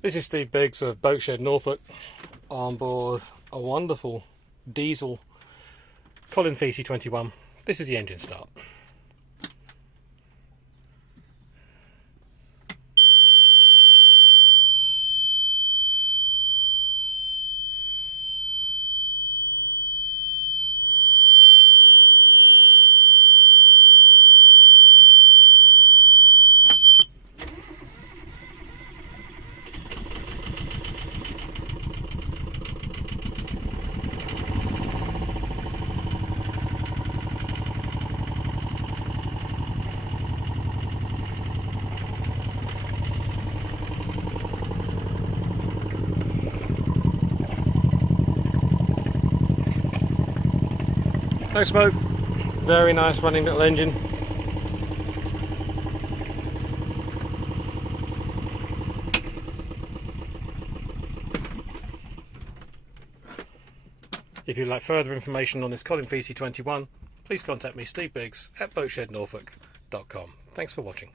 This is Steve Biggs of Boatshed, Norfolk, on board a wonderful diesel Colin Facey 21. This is the engine start. No smoke, very nice running little engine. If you'd like further information on this Colin Facey 21, please contact me, Steve Biggs, at boatshednorfolk.com. Thanks for watching.